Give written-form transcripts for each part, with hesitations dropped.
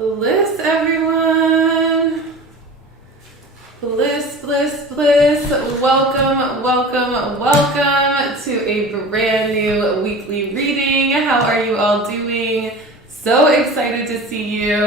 Bliss, everyone. Bliss, bliss, bliss. Welcome, welcome, welcome to a brand new weekly reading. How are you all doing? So excited to see you.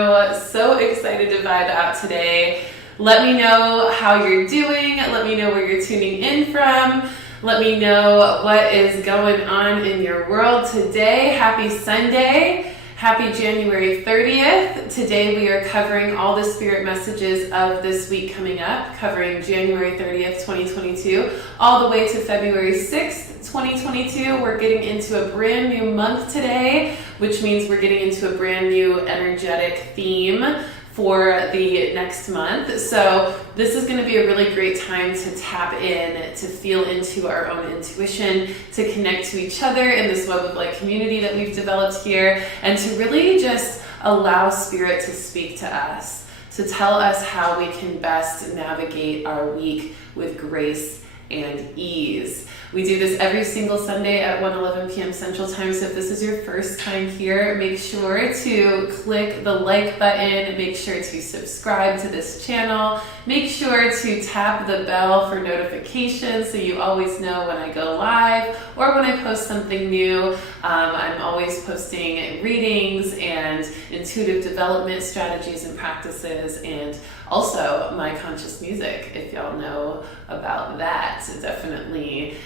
So excited to vibe out today. Let me know how you're doing. Let me know where you're tuning in from. Let me know what is going on in your world today. Happy Sunday. Happy January 30th. Today we are covering all the spirit messages of this week coming up, covering January 30th, 2022, all the way to February 6th, 2022. We're getting into a brand new month today, which means we're getting into a brand new energetic theme for the next month. So this is going to be a really great time to tap in, to feel into our own intuition, to connect to each other in this web of light community that we've developed here, and to really just allow spirit to speak to us, to tell us how we can best navigate our week with grace and ease. We do this every single Sunday at 1:11 p.m. Central Time, so if this is your first time here, make sure to click the like button, make sure to subscribe to this channel, make sure to tap the bell for notifications so you always know when I go live or when I post something new. I'm always posting readings and intuitive development strategies and practices, and also my conscious music. If y'all know about that, definitely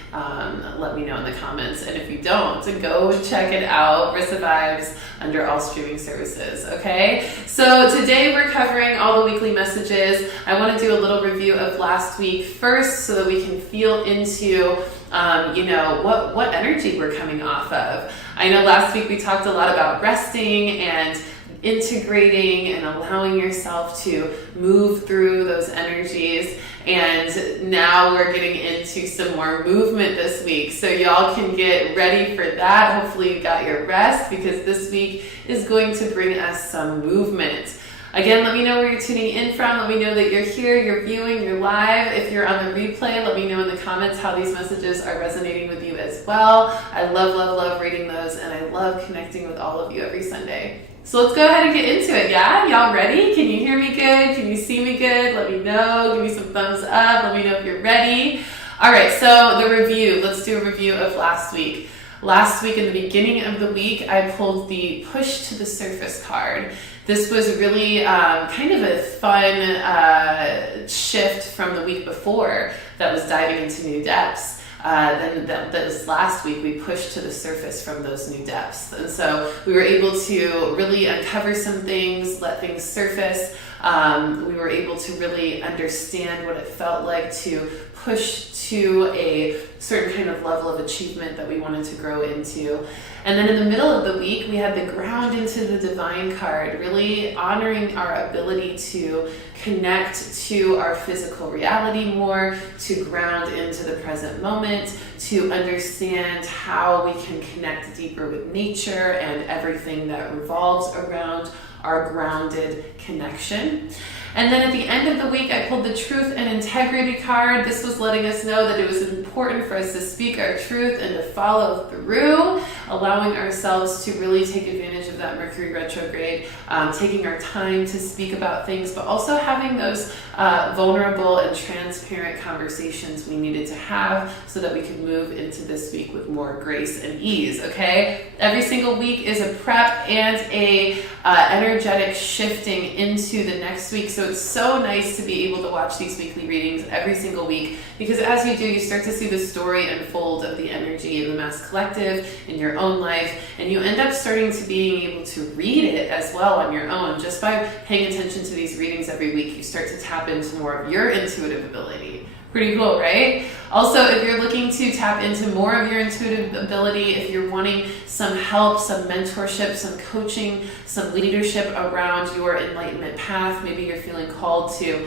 let me know in the comments. And if you don't, go check it out. Rissa Vibes under all streaming services. Okay, so today we're covering all the weekly messages. I want to do a little review of last week first so that we can feel into what energy we're coming off of. I know last week we talked a lot about resting and integrating and allowing yourself to move through those energies, and now we're getting into some more movement this week, so y'all can get ready for that. Hopefully you got your rest, because this week is going to bring us some movement. Again, let me know where you're tuning in from. Let me know that you're here, you're viewing, you're live. If you're on the replay, let me know in the comments how these messages are resonating with you as well. I love, love, love reading those, and I love connecting with all of you every Sunday. So let's go ahead and get into it, yeah? Y'all ready? Can you hear me good? Can you see me good? Let me know. Give me some thumbs up. Let me know if you're ready. All right, so the review. Let's do a review of last week. Last week, in the beginning of the week, I pulled the Push to the Surface card. This was really kind of a fun shift from the week before that was diving into new depths. Then that was last week, we pushed to the surface from those new depths. And so we were able to really uncover some things, let things surface. We were able to really understand what it felt like to push to a certain kind of level of achievement that we wanted to grow into. And then in the middle of the week, we had the Ground into the Divine card, really honoring our ability to connect to our physical reality more, to ground into the present moment, to understand how we can connect deeper with nature and everything that revolves around our grounded connection. And then at the end of the week, I pulled the Truth and Integrity card. This was letting us know that it was important for us to speak our truth and to follow through, allowing ourselves to really take advantage of that Mercury retrograde, taking our time to speak about things, but also having those vulnerable and transparent conversations we needed to have so that we could move into this week with more grace and ease, okay? Every single week is a prep and a energetic shifting into the next week. So it's so nice to be able to watch these weekly readings every single week, because as you do, you start to see the story unfold of the energy in the mass collective, in your own life, and you end up starting to being able to read it as well on your own. Just by paying attention to these readings every week, you start to tap into more of your intuitive ability. Pretty cool, right? Also, if you're looking to tap into more of your intuitive ability, if you're wanting some help, some mentorship, some coaching, some leadership around your enlightenment path, maybe you're feeling called to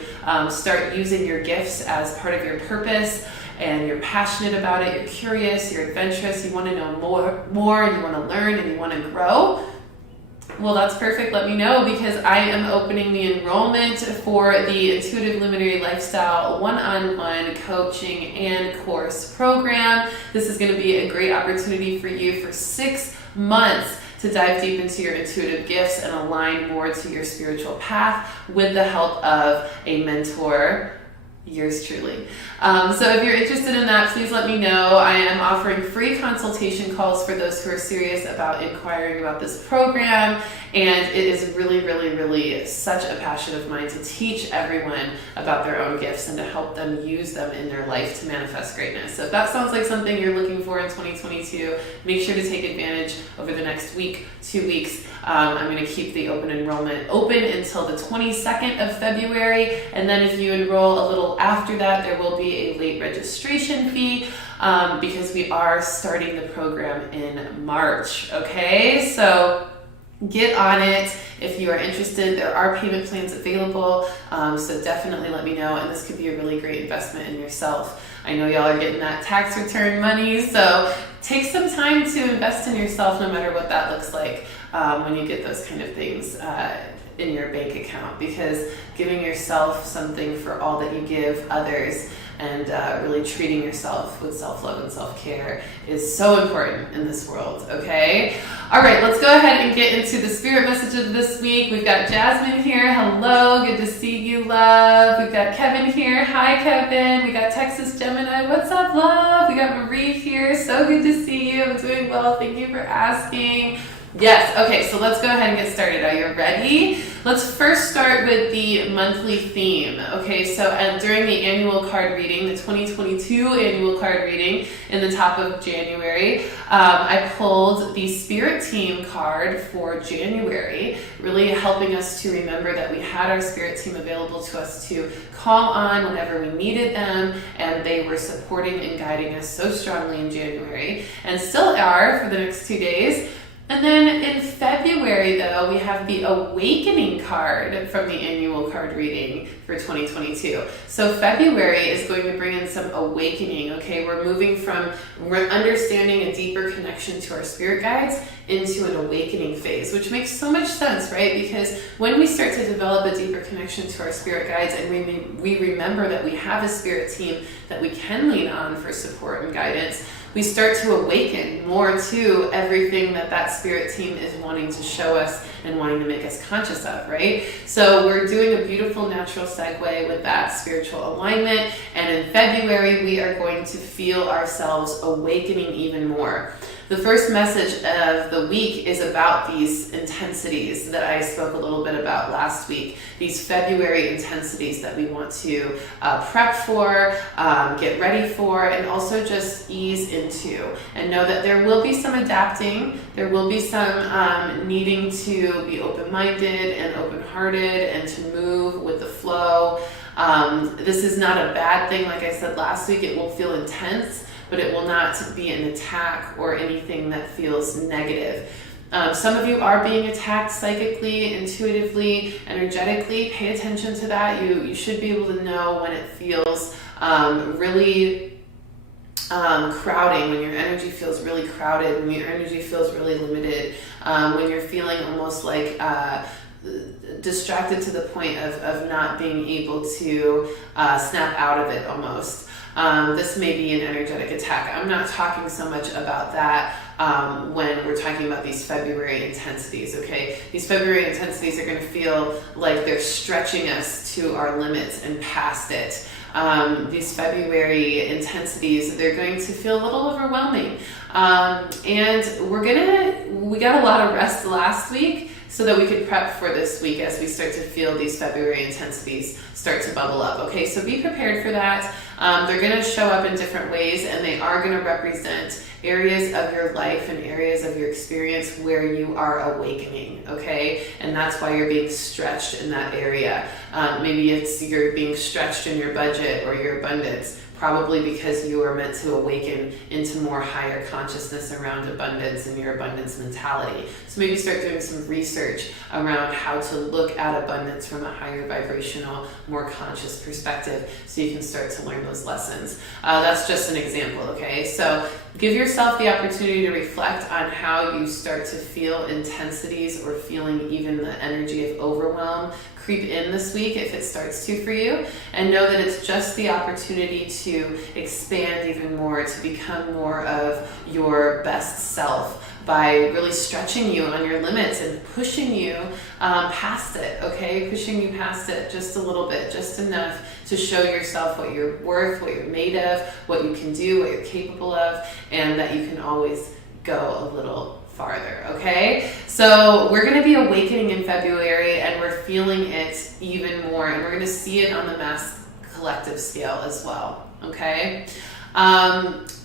start using your gifts as part of your purpose, and you're passionate about it, you're curious, you're adventurous, you want to know more, you want to learn, and you want to grow, well, that's perfect. Let me know, because I am opening the enrollment for the Intuitive Luminary Lifestyle one-on-one coaching and course program. This is going to be a great opportunity for you for 6 months to dive deep into your intuitive gifts and align more to your spiritual path with the help of a mentor, yours truly. So if you're interested in that, please let me know. I am offering free consultation calls for those who are serious about inquiring about this program, and it is really, really, really such a passion of mine to teach everyone about their own gifts and to help them use them in their life to manifest greatness. So if that sounds like something you're looking for in 2022, make sure to take advantage over the next week, 2 weeks. I'm going to keep the open enrollment open until the 22nd of February, and then if you enroll a little after that, there will be a late registration fee because we are starting the program in March, okay? So get on it if you are interested. There are payment plans available, so definitely let me know, and this could be a really great investment in yourself. I know y'all are getting that tax return money, so take some time to invest in yourself, no matter what that looks like when you get those kind of things in your bank account, because giving yourself something for all that you give others and really treating yourself with self-love and self-care is so important in this world, okay? All right, let's go ahead and get into the spirit message of this week. We've got Jasmine here. Hello, good to see you, love. We've got Kevin here. Hi, Kevin. We got Texas Gemini. What's up, love? We got Marie here. So good to see you. I'm doing well. Thank you for asking. Yes, okay, so let's go ahead and get started. Are you ready? Let's first start with the monthly theme. Okay, so during the annual card reading, the 2022 annual card reading in the top of January, I pulled the Spirit Team card for January, really helping us to remember that we had our Spirit Team available to us to call on whenever we needed them, and they were supporting and guiding us so strongly in January, and still are for the next 2 days. And then in February, though, we have the Awakening card from the annual card reading for 2022. So February is going to bring in some awakening, okay? We're moving from understanding a deeper connection to our spirit guides into an awakening phase, which makes so much sense, right? Because when we start to develop a deeper connection to our spirit guides and we remember that we have a spirit team that we can lean on for support and guidance, we start to awaken more to everything that spirit team is wanting to show us and wanting to make us conscious of, right? So we're doing a beautiful natural segue with that spiritual alignment, and in February we are going to feel ourselves awakening even more. The first message of the week is about these intensities that I spoke a little bit about last week, these February intensities that we want to prep for, get ready for, and also just ease into. And know that there will be some adapting, there will be some needing to be open-minded and open-hearted and to move with the flow. This is not a bad thing. Like I said last week, it will feel intense, but it will not be an attack or anything that feels negative. Some of you are being attacked psychically, intuitively, energetically. Pay attention to that. You should be able to know when it feels really crowding, when your energy feels really crowded, when your energy feels really limited, when you're feeling almost like distracted to the point of not being able to snap out of it almost. This may be an energetic attack. I'm not talking so much about that when we're talking about these February intensities, okay? These February intensities are going to feel like they're stretching us to our limits and past it. These February intensities, they're going to feel a little overwhelming. And we got a lot of rest last week so that we could prep for this week as we start to feel these February intensities start to bubble up. Okay, so be prepared for that. They're going to show up in different ways, and they are going to represent areas of your life and areas of your experience where you are awakening, okay? And that's why you're being stretched in that area. Maybe it's you're being stretched in your budget or your abundance, probably because you are meant to awaken into more higher consciousness around abundance and your abundance mentality. So maybe start doing some research around how to look at abundance from a higher vibrational, more conscious perspective so you can start to learn those lessons. That's just an example, okay? So give yourself the opportunity to reflect on how you start to feel intensities or feeling even the energy of overwhelm creep in this week if it starts to for you, and know that it's just the opportunity to expand even more, to become more of your best self, by really stretching you on your limits and pushing you past it, okay? Pushing you past it just a little bit, just enough to show yourself what you're worth, what you're made of, what you can do, what you're capable of, and that you can always go a little farther, okay? So we're going to be awakening in February, and we're feeling it even more, and we're going to see it on the mass collective scale as well, okay?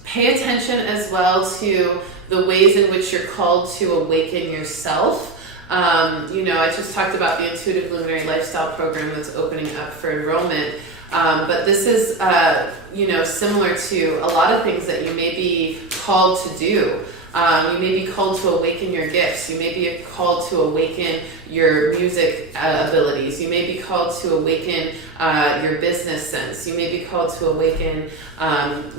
Pay attention as well to the ways in which you're called to awaken yourself. I just talked about the Intuitive Luminary Lifestyle Program that's opening up for enrollment. But this is, similar to a lot of things that you may be called to do. You may be called to awaken your gifts. You may be called to awaken your music abilities. You may be called to awaken your business sense. You may be called to awaken,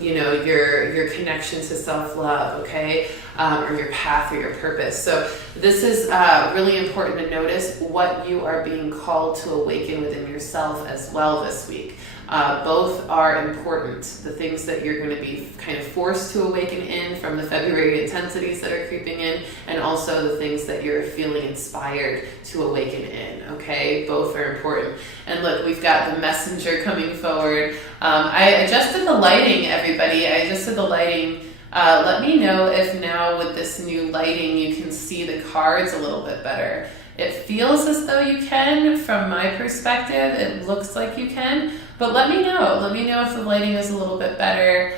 your connection to self-love, okay? Or your path or your purpose. So this is really important to notice what you are being called to awaken within yourself as well this week. Both are important. The things that you're going to be kind of forced to awaken in from the February intensities that are creeping in, and also the things that you're feeling inspired to awaken in, okay? Both are important. And look, we've got the messenger coming forward. I adjusted the lighting, everybody. I adjusted the lighting. Let me know if now with this new lighting you can see the cards a little bit better. It feels as though you can from my perspective. It looks like you can, but let me know. Let me know if the lighting is a little bit better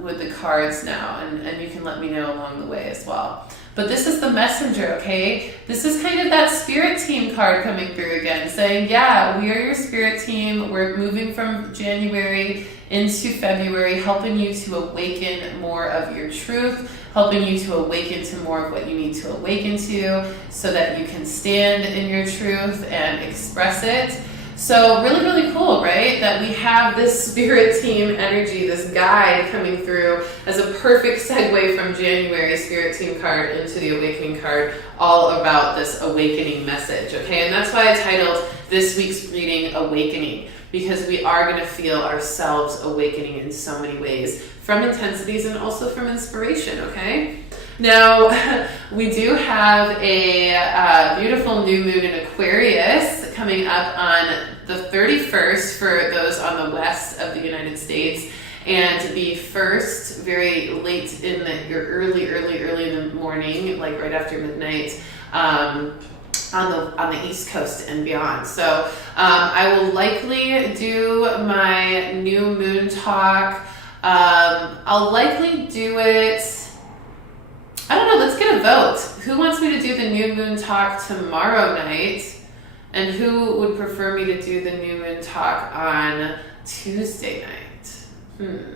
with the cards now, and you can let me know along the way as well. But this is the messenger, okay? This is kind of that spirit team card coming through again, saying, yeah, we are your spirit team. We're moving from January into February, helping you to awaken more of your truth, helping you to awaken to more of what you need to awaken to so that you can stand in your truth and express it. So really, really cool, right? That we have this spirit team energy, this guide coming through as a perfect segue from January spirit team card into the awakening card, all about this awakening message, okay? And that's why I titled this week's reading Awakening, because we are going to feel ourselves awakening in so many ways, from intensities and also from inspiration, okay? Now, we do have a beautiful new moon in Aquarius coming up on the 31st for those on the west of the United States, and the first very late in the early in the morning, like right after midnight, on the East Coast and beyond. So I will likely do my new moon talk. I'll likely do it. I don't know, let's get a vote. Who wants me to do the new moon talk tomorrow night? And who would prefer me to do the new moon talk on Tuesday night?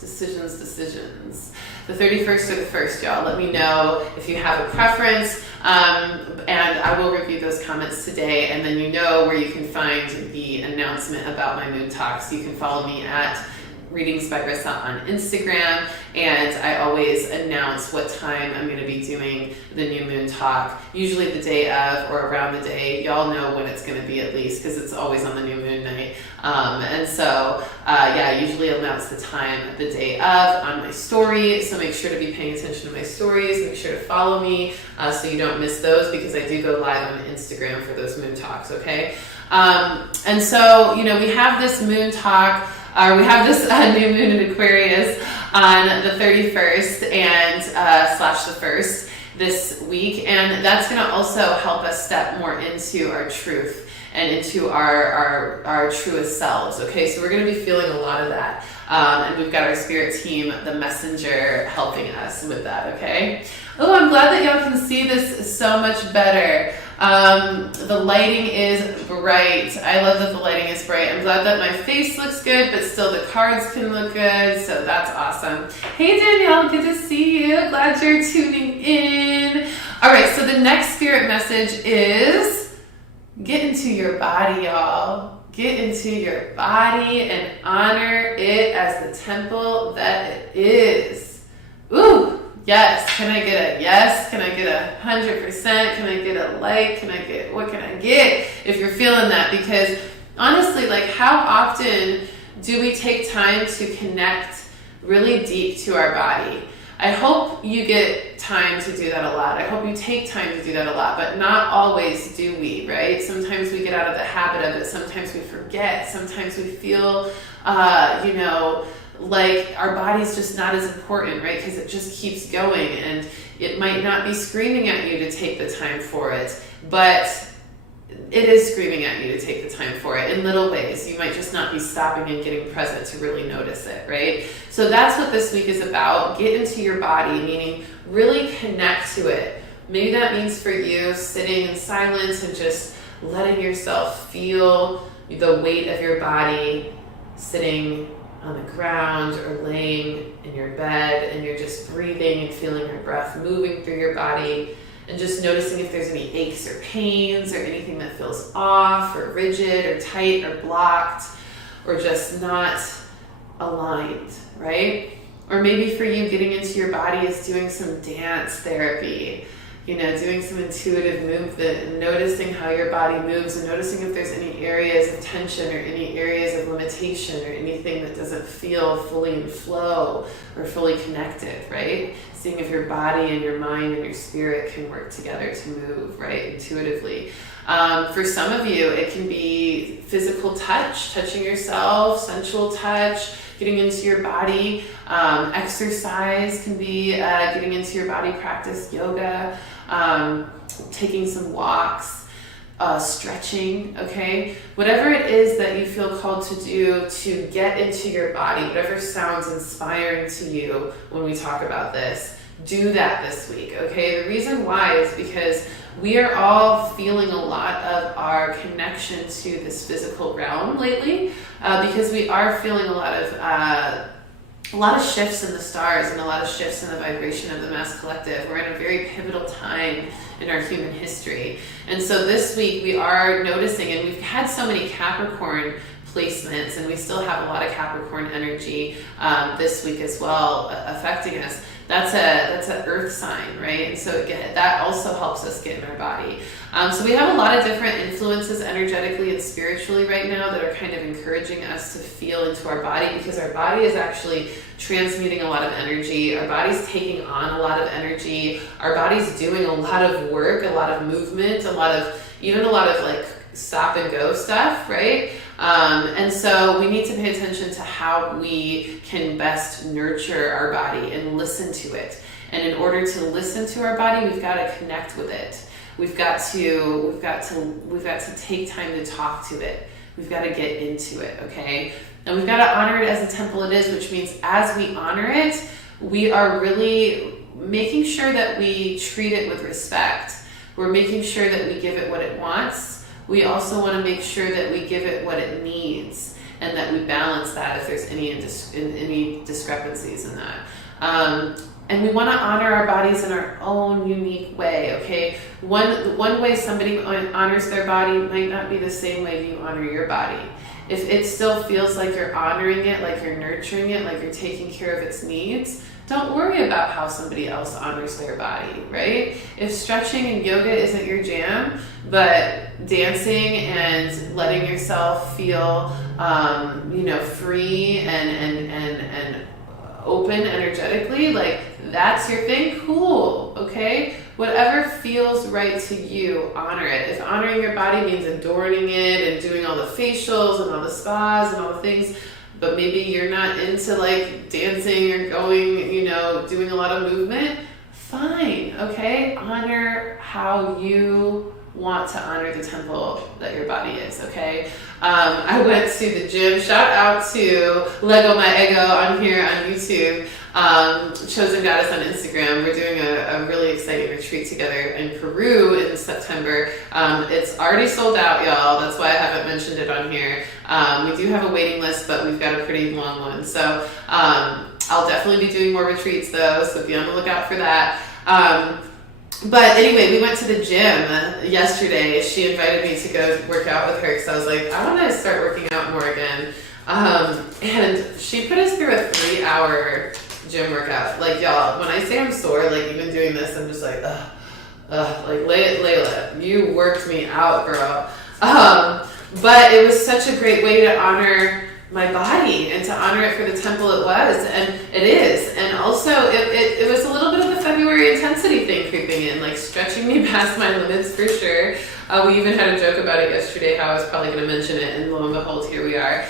Decisions. The 31st or the 1st, y'all. Let me know if you have a preference. And I will review those comments today. And then you know where you can find the announcement about my moon talks. You can follow me at Readings by Rissa on Instagram, and I always announce what time I'm going to be doing the new moon talk, usually the day of or around the day. Y'all know when it's going to be at least, because it's always on the new moon night. I usually announce the time the day of on my story, so make sure to be paying attention to my stories. Make sure to follow me so you don't miss those, because I do go live on Instagram for those moon talks, okay? We have this moon talk. We have this new moon in Aquarius on the 31st and / the 1st this week, and that's going to also help us step more into our truth and into our truest selves. Okay, so we're going to be feeling a lot of that, and we've got our spirit team, the messenger, helping us with that. Okay. Oh, I'm glad that y'all can see this so much better. The lighting is bright. I love that the lighting is bright. I'm glad that my face looks good, but still the cards can look good, so that's awesome. Hey Danielle, good to see you. Glad you're tuning in. All right, so the next spirit message is get into your body, y'all. Get into your body and honor it as the temple that it is. Ooh. Yes. Can I get a yes? Can I get 100%? Can I get a like? What can I get? If you're feeling that, because honestly, like, how often do we take time to connect really deep to our body? I hope you get time to do that a lot. I hope you take time to do that a lot, but not always do we, right? Sometimes we get out of the habit of it. Sometimes we forget. Sometimes we feel, like our body's just not as important, right? Because it just keeps going, and it might not be screaming at you to take the time for it, but it is screaming at you to take the time for it in little ways. You might just not be stopping and getting present to really notice it, right? So that's what this week is about. Get into your body, meaning really connect to it. Maybe that means for you sitting in silence and just letting yourself feel the weight of your body sitting on the ground or laying in your bed, and you're just breathing and feeling your breath moving through your body, and just noticing if there's any aches or pains or anything that feels off or rigid or tight or blocked or just not aligned, right? Or maybe for you, getting into your body is doing some dance therapy, doing some intuitive movement and noticing how your body moves, and noticing if there's any areas of tension or any areas of limitation or anything that doesn't feel fully in flow or fully connected, right? Seeing if your body and your mind and your spirit can work together to move, right, intuitively. For some of you, it can be physical touch, touching yourself, sensual touch, getting into your body. Exercise can be getting into your body, practice yoga, taking some walks, stretching, okay? Whatever it is that you feel called to do to get into your body, whatever sounds inspiring to you when we talk about this, do that this week, okay? The reason why is because we are all feeling a lot of our connection to this physical realm lately, because we are feeling a lot of shifts in the stars and a lot of shifts in the vibration of the mass collective. We're in a very pivotal time in our human history. And so this week we are noticing, and we've had so many Capricorn placements, and we still have a lot of Capricorn energy this week as well affecting us. That's an earth sign, right? And so that also helps us get in our body. So we have a lot of different influences energetically and spiritually right now that are kind of encouraging us to feel into our body, because our body is actually transmuting a lot of energy. Our body's taking on a lot of energy. Our body's doing a lot of work, a lot of movement, a lot of like stop and go stuff, right? And so we need to pay attention to how we can best nurture our body and listen to it. And in order to listen to our body, we've got to connect with it. We've got to take time to talk to it. We've got to get into it, okay? And we've got to honor it as a temple it is, which means as we honor it, we are really making sure that we treat it with respect. We're making sure that we give it what it wants. We also want to make sure that we give it what it needs, and that we balance that if there's any discrepancies in that. And we want to honor our bodies in our own unique way, okay? One way somebody honors their body might not be the same way you honor your body. If it still feels like you're honoring it, like you're nurturing it, like you're taking care of its needs, don't worry about how somebody else honors their body, right? If stretching and yoga isn't your jam, but dancing and letting yourself feel, free and open energetically, like that's your thing, cool, okay? Whatever feels right to you, honor it. If honoring your body means adorning it and doing all the facials and all the spas and all the things, but maybe you're not into like dancing or going, doing a lot of movement, fine, okay? Honor how you want to honor the temple that your body is, okay? I went to the gym. Shout out to Lego My Ego on here on YouTube. Chosen Goddess on Instagram. We're doing a really exciting retreat together in Peru in September. It's already sold out, y'all. That's why I haven't mentioned it on here. We do have a waiting list, but we've got a pretty long one. So I'll definitely be doing more retreats though, so be on the lookout for that. But anyway, we went to the gym yesterday. She invited me to go work out with her because I was like, I want to start working out more again. And she put us through a 3-hour gym workout. Like, y'all, when I say I'm sore, like even doing this, I'm just like, like Layla, you worked me out, girl. But it was such a great way to honor my body and to honor it for the temple it was, and it is. And also it was a little bit of the February intensity thing creeping in, like stretching me past my limits for sure. We even had a joke about it yesterday, how I was probably going to mention it, and lo and behold, here we are.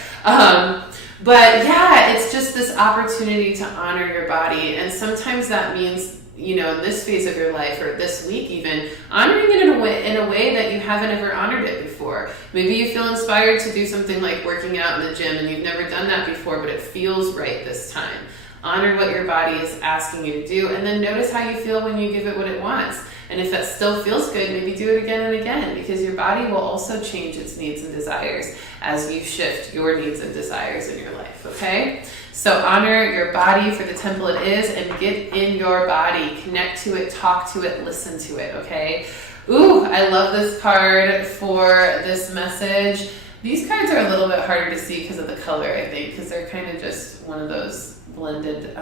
But yeah, it's just this opportunity to honor your body. And sometimes that means, in this phase of your life, or this week even, honoring it in a way that you haven't ever honored it before. Maybe you feel inspired to do something like working out in the gym and you've never done that before, but it feels right this time. Honor what your body is asking you to do, and then notice how you feel when you give it what it wants. And if that still feels good, maybe do it again and again, because your body will also change its needs and desires as you shift your needs and desires in your life, okay? So honor your body for the temple it is, and get in your body. Connect to it, talk to it, listen to it, okay? Ooh, I love this card for this message. These cards are a little bit harder to see because of the color, I think, because they're kind of just one of those blended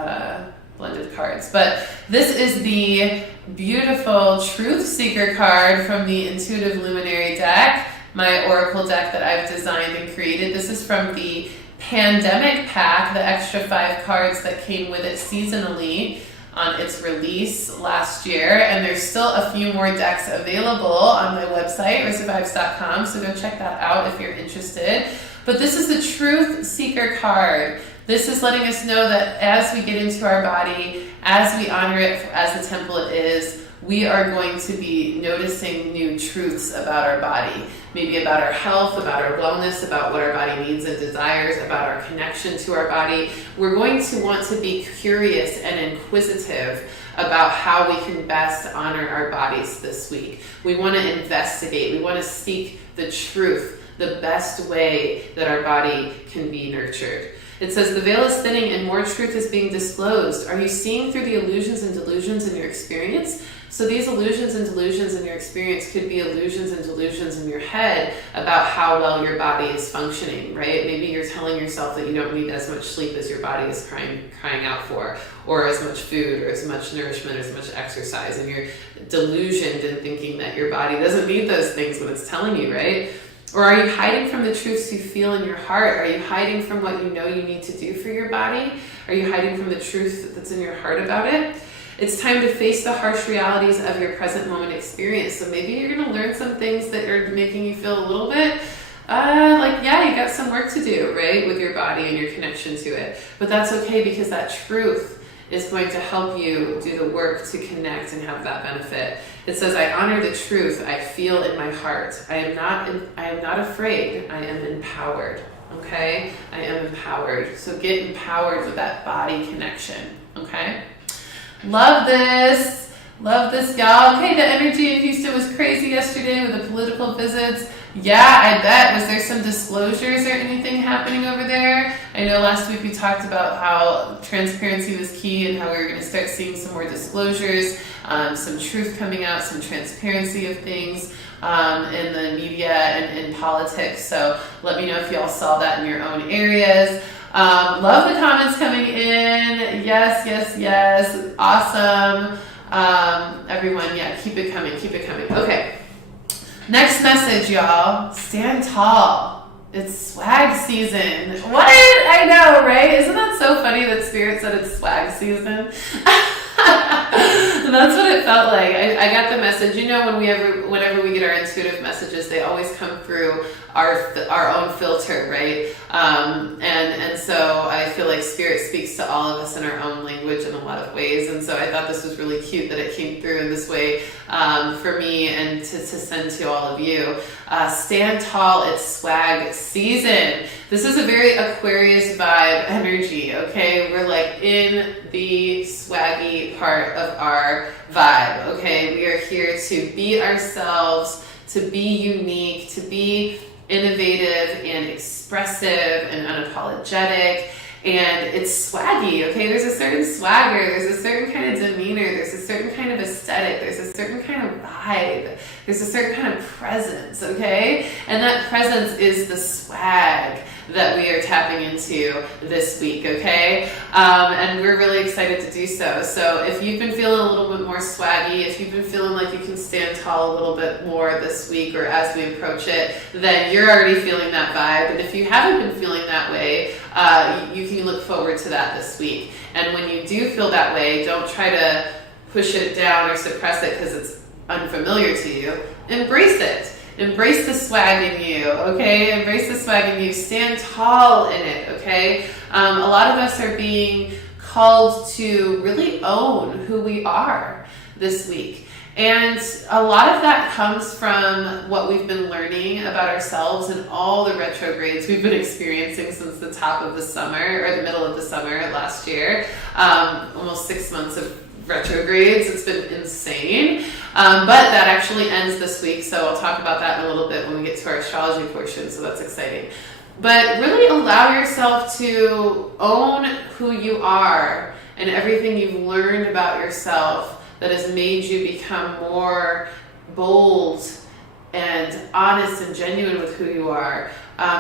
cards. But this is the beautiful Truth Seeker card from the Intuitive Luminary deck, my oracle deck that I've designed and created. This is from the Pandemic pack, the extra 5 cards that came with it seasonally on its release last year. And there's still a few more decks available on my website, RissaVibes.com, so go check that out if you're interested. But this is the Truth Seeker card. This is letting us know that as we get into our body, as we honor it as the temple it is, we are going to be noticing new truths about our body. Maybe about our health, about our wellness, about what our body needs and desires, about our connection to our body. We're going to want to be curious and inquisitive about how we can best honor our bodies this week. We want to investigate. We want to seek the truth, the best way that our body can be nurtured. It says, the veil is thinning and more truth is being disclosed. Are you seeing through the illusions and delusions in your experience? So these illusions and delusions in your experience could be illusions and delusions in your head about how well your body is functioning, right? Maybe you're telling yourself that you don't need as much sleep as your body is crying out for, or as much food, or as much nourishment, or as much exercise, and you're delusioned in thinking that your body doesn't need those things when it's telling you, right? Or are you hiding from the truths you feel in your heart? Are you hiding from what you know you need to do for your body? Are you hiding from the truth that's in your heart about it? It's time to face the harsh realities of your present moment experience. So maybe you're going to learn some things that are making you feel a little bit you got some work to do, right? With your body and your connection to it. But that's okay, because that truth is going to help you do the work to connect and have that benefit. It says, I honor the truth I feel in my heart. I am not afraid. I am empowered. Okay? I am empowered. So get empowered with that body connection. Okay? Love this. Love this, y'all. Okay, the energy in Houston was crazy yesterday with the political visits. Yeah, I bet. Was there some disclosures or anything happening over there? I know last week we talked about how transparency was key and how we were going to start seeing some more disclosures, some truth coming out, some transparency of things in the media and in politics. So let me know if y'all saw that in your own areas. Love the comments coming in. Yes, yes, yes. Awesome. Everyone, yeah, keep it coming, keep it coming. Okay. Next message, y'all. Stand tall. It's swag season. What? I know, right? Isn't that so funny that Spirit said it's swag season? That's what it felt like. I got the message. You know, whenever we get our intuitive messages, they always come through our own filter, right? And so I feel like Spirit speaks to all of us in our own language in a lot of ways. And so I thought this was really cute that it came through in this way for me and to send to all of you. Stand tall. It's swag season. This is a very Aquarius vibe energy, okay? We're like in the swaggy part of our vibe, okay? We are here to be ourselves, to be unique, to be innovative and expressive and unapologetic. And it's swaggy, okay? There's a certain swagger, there's a certain kind of demeanor, there's a certain kind of aesthetic, there's a certain kind of vibe, there's a certain kind of presence, okay? And that presence is the swag. that we are tapping into this week, okay? And we're really excited to do so. So if you've been feeling a little bit more swaggy, if you've been feeling like you can stand tall a little bit more this week or as we approach it, then you're already feeling that vibe. And if you haven't been feeling that way, you can look forward to that this week. And when you do feel that way, don't try to push it down or suppress it because it's unfamiliar to you. Embrace it. Embrace the swag in you, okay? Embrace the swag in you. Stand tall in it, okay? A lot of us are being called to really own who we are this week. And a lot of that comes from what we've been learning about ourselves and all the retrogrades we've been experiencing since the top of the summer, or the middle of the summer last year. Almost 6 months of retrogrades. It's been insane. But that actually ends this week, so I'll talk about that in a little bit when we get to our astrology portion, so that's exciting. But really allow yourself to own who you are and everything you've learned about yourself that has made you become more bold and honest and genuine with who you are.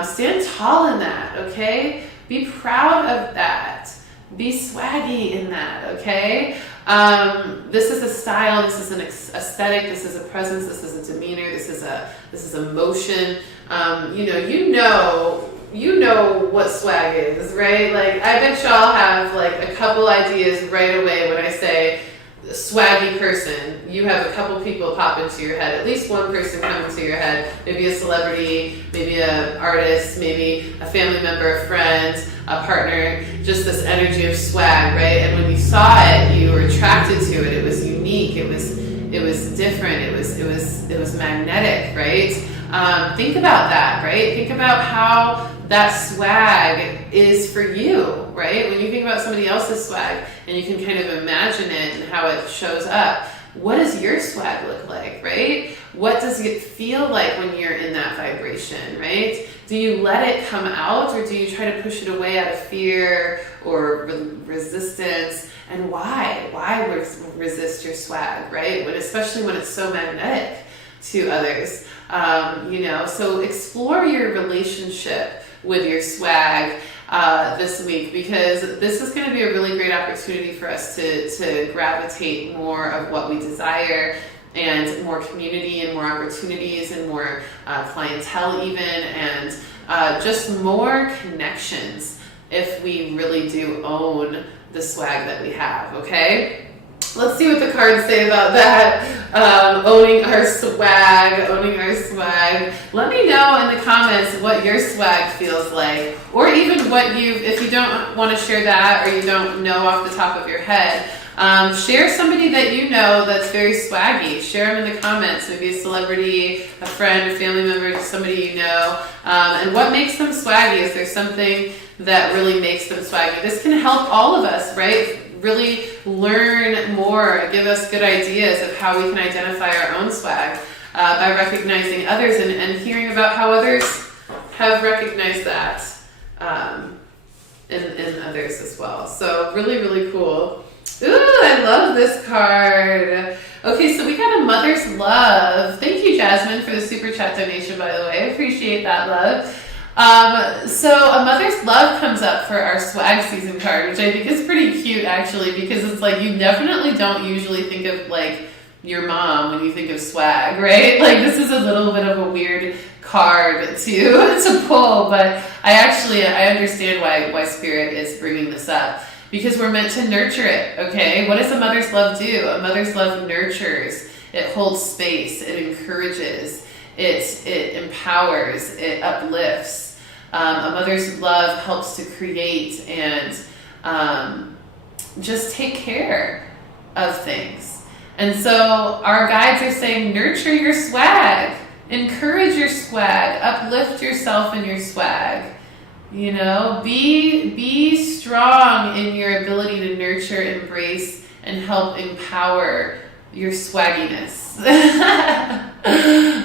Stand tall in that, okay? Be proud of that. Be swaggy in that, okay? This is a style, this is an aesthetic, this is a presence, this is a demeanor, this is emotion. You know what swag is, right? Like, I bet y'all have like a couple ideas right away when I say swaggy person. You have a couple people pop into your head, at least one person come into your head, maybe a celebrity, maybe an artist, maybe a family member, a friend, a partner, just this energy of swag, right? And when you saw it, you were attracted to it. It was unique, it was different, it was magnetic, right? Think about that, right? Think about how that swag is for you, right? When you think about somebody else's swag and you can kind of imagine it and how it shows up, what does your swag look like, right? What does it feel like when you're in that vibration, right? Do you let it come out, or do you try to push it away out of fear or resistance? And why? Why resist your swag, right? Especially when it's so magnetic to others. So explore your relationship with your swag this week, because this is going to be a really great opportunity for us to gravitate more of what we desire, and more community and more opportunities and more clientele even, and just more connections if we really do own the swag that we have, okay? Let's see what the cards say about that. Owning our swag. Let me know in the comments what your swag feels like, or even if you don't want to share that, or you don't know off the top of your head, share somebody that you know that's very swaggy. Share them in the comments, maybe a celebrity, a friend, a family member, somebody you know, and what makes them swaggy. Is there something that really makes them swaggy? This can help all of us, right? Really learn more, give us good ideas of how we can identify our own swag by recognizing others and hearing about how others have recognized that in others as well. So really, really cool. Ooh, I love this card. Okay, so we got a mother's love. Thank you, Jasmine, for the super chat donation, by the way. I appreciate that love. So a mother's love comes up for our swag season card, which I think is pretty cute, actually, because it's like you definitely don't usually think of like your mom when you think of swag, right? Like, this is a little bit of a weird card to pull, but I understand why Spirit is bringing this up, because we're meant to nurture it, okay? What does a mother's love do? A mother's love nurtures. It holds space. It encourages. It empowers. It uplifts. A mother's love helps to create and just take care of things. And so our guides are saying, nurture your swag, encourage your swag, uplift yourself in your swag. You know, be strong in your ability to nurture, embrace, and help empower your swagginess.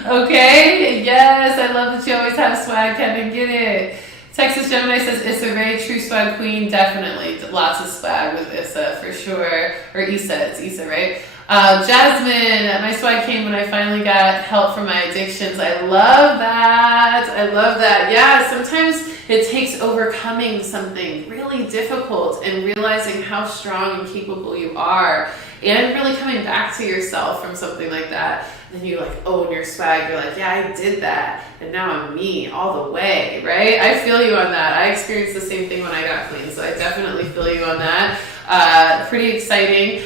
Okay? Yes, I love that you always have swag, Kevin. Get it. Texas Gemini says, it's a very true swag queen. Definitely. Lots of swag with Issa, for sure. Or Issa. It's Issa, right? Jasmine, my swag came when I finally got help from my addictions. I love that. Yeah, sometimes It takes overcoming something really difficult and realizing how strong and capable you are, and really coming back to yourself from something like that. And you like own your swag. You're like, yeah, I did that, and now I'm me all the way, right? I feel you on that. I experienced the same thing when I got clean, so I definitely feel you on that. Pretty exciting.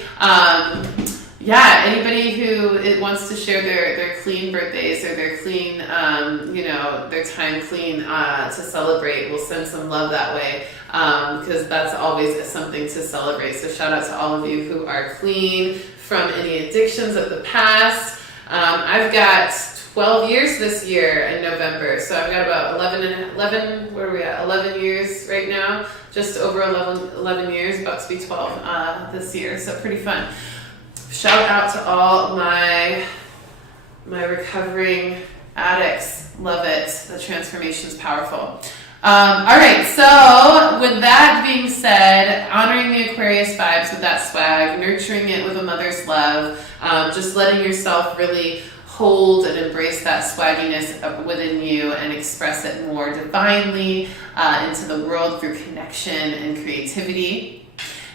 Yeah, anybody who wants to share their clean birthdays or their clean, their time clean to celebrate, we'll send some love that way, because that's always something to celebrate. So shout out to all of you who are clean from any addictions of the past. I've got 12 years this year in November, so I've got about 11, where are we at, 11 years right now, just over 11 years, about to be 12 this year, so pretty fun. Shout out to all my recovering addicts. Love it. The transformation is powerful. All right, so with that being said, honoring the Aquarius vibes with that swag, nurturing it with a mother's love, just letting yourself really hold and embrace that swagginess within you and express it more divinely into the world through connection and creativity.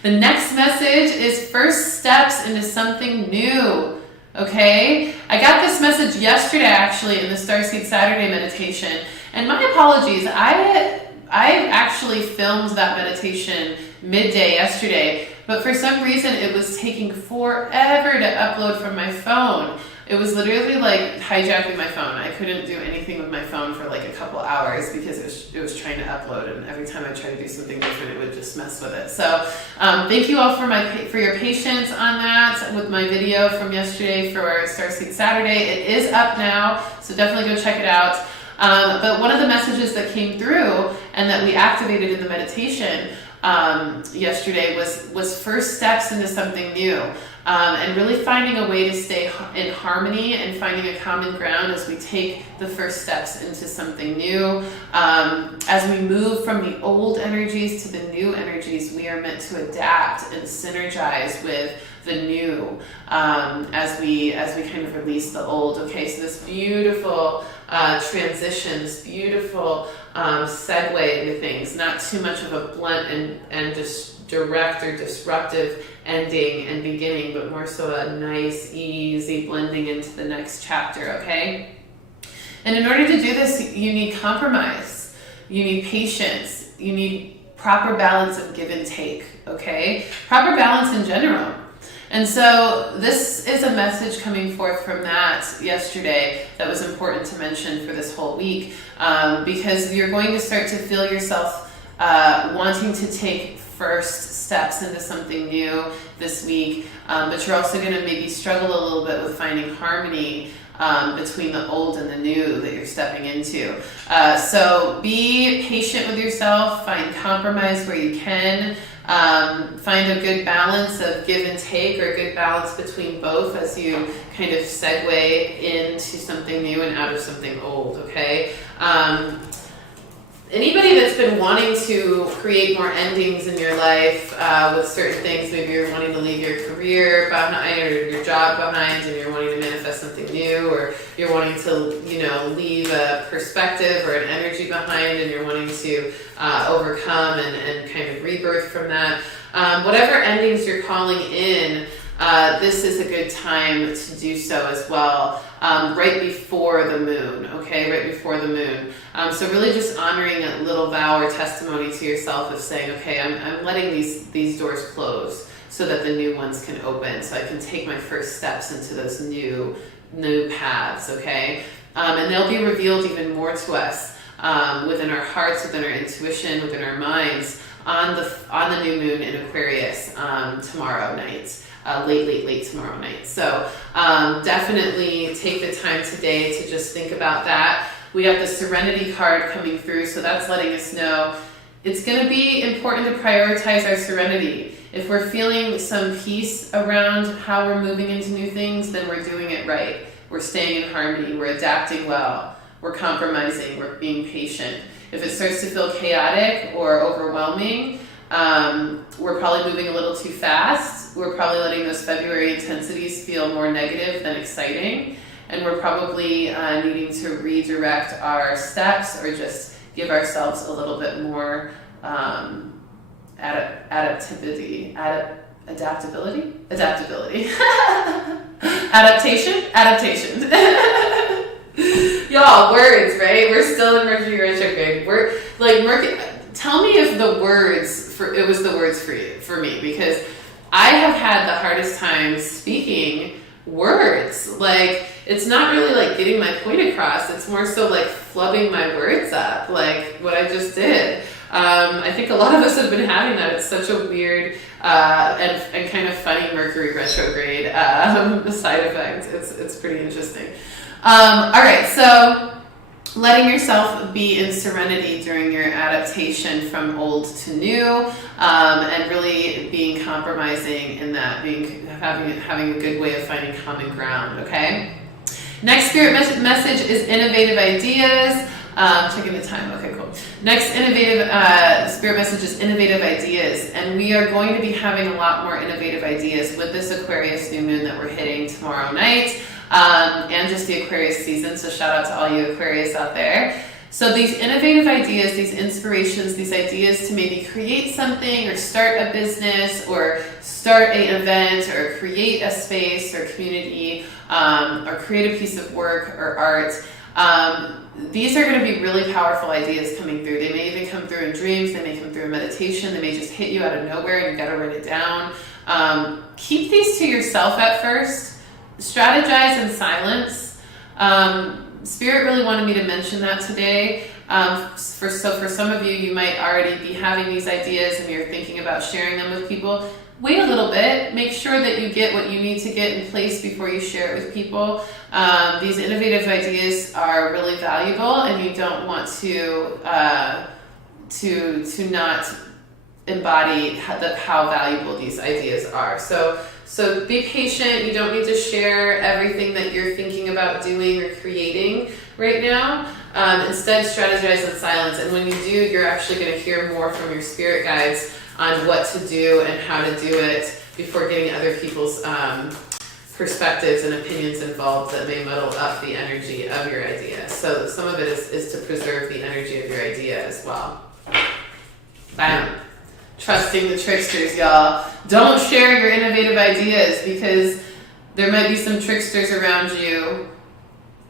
The next message is first steps into something new, okay? I got this message yesterday, actually, in the Starseed Saturday meditation. And my apologies, I actually filmed that meditation midday yesterday, but for some reason it was taking forever to upload from my phone. It was literally like hijacking my phone. I couldn't do anything with my phone for like a couple hours because it was trying to upload, and every time I tried to do something different, it would just mess with it. So thank you all for your patience on that with my video from yesterday for Starseed Saturday. It is up now, so definitely go check it out. But one of the messages that came through and that we activated in the meditation yesterday was first steps into something new. And really finding a way to stay in harmony and finding a common ground as we take the first steps into something new. As we move from the old energies to the new energies, we are meant to adapt and synergize with the new as we kind of release the old. Okay, so this beautiful transition, this beautiful segue into things, not too much of a blunt and just direct or disruptive ending and beginning, but more so a nice, easy blending into the next chapter, okay? And in order to do this, you need compromise, you need patience, you need proper balance of give and take, okay? Proper balance in general. And so this is a message coming forth from that yesterday that was important to mention for this whole week, because you're going to start to feel yourself wanting to take first steps into something new this week, but you're also going to maybe struggle a little bit with finding harmony between the old and the new that you're stepping into. So be patient with yourself, find compromise where you can, find a good balance of give and take, or a good balance between both as you kind of segue into something new and out of something old, okay? Anybody that's been wanting to create more endings in your life with certain things, maybe you're wanting to leave your career behind or your job behind, and you're wanting to manifest something new, or you're wanting to, leave a perspective or an energy behind, and you're wanting to overcome and kind of rebirth from that. Whatever endings you're calling in, this is a good time to do so as well, right before the moon, okay, right before the moon. So really just honoring a little vow or testimony to yourself of saying, okay, I'm letting these doors close so that the new ones can open, so I can take my first steps into those new paths, okay? And they'll be revealed even more to us within our hearts, within our intuition, within our minds on the new moon in Aquarius tomorrow night. Late tomorrow night. So definitely take the time today to just think about that. We got the Serenity card coming through, so that's letting us know it's going to be important to prioritize our serenity. If we're feeling some peace around how we're moving into new things, then we're doing it right. We're staying in harmony, we're adapting well, we're compromising, we're being patient. If it starts to feel chaotic or overwhelming, we're probably moving a little too fast. We're probably letting those February intensities feel more negative than exciting. And we're probably needing to redirect our steps or just give ourselves a little bit more adaptability. Adaptation. Y'all, words, right? We're still in Mercury retrograde. We're like Mercury. Tell me if it was the words for me, because I have had the hardest time speaking words. Like, it's not really like getting my point across. It's more so like flubbing my words up, like what I just did. I think a lot of us have been having that. It's such a weird and kind of funny Mercury retrograde side effect. It's pretty interesting. All right, so letting yourself be in serenity during your adaptation from old to new, and really being compromising in that, having a good way of finding common ground. Okay. Next spirit message is innovative ideas. Checking the time. Okay, cool. Next innovative spirit message is innovative ideas, and we are going to be having a lot more innovative ideas with this Aquarius new moon that we're hitting tomorrow night, and just the Aquarius season. So shout out to all you Aquarius out there. So these innovative ideas, these inspirations, these ideas to maybe create something or start a business or start an event or create a space or community, or create a piece of work or art. These are going to be really powerful ideas coming through. They may even come through in dreams. They may come through in meditation. They may just hit you out of nowhere and you've got to write it down. Keep these to yourself at first. Strategize in silence. Spirit really wanted me to mention that today. For some of you, you might already be having these ideas and you're thinking about sharing them with people. Wait a little bit. Make sure that you get what you need to get in place before you share it with people. These innovative ideas are really valuable, and you don't want to not embody how valuable these ideas are. So be patient. You don't need to share everything that you're thinking about doing or creating right now. Instead, strategize in silence. And when you do, you're actually going to hear more from your spirit guides on what to do and how to do it before getting other people's perspectives and opinions involved that may muddle up the energy of your idea. So some of it is to preserve the energy of your idea as well. Bam. Trusting the tricksters, y'all. Don't share your innovative ideas, because there might be some tricksters around you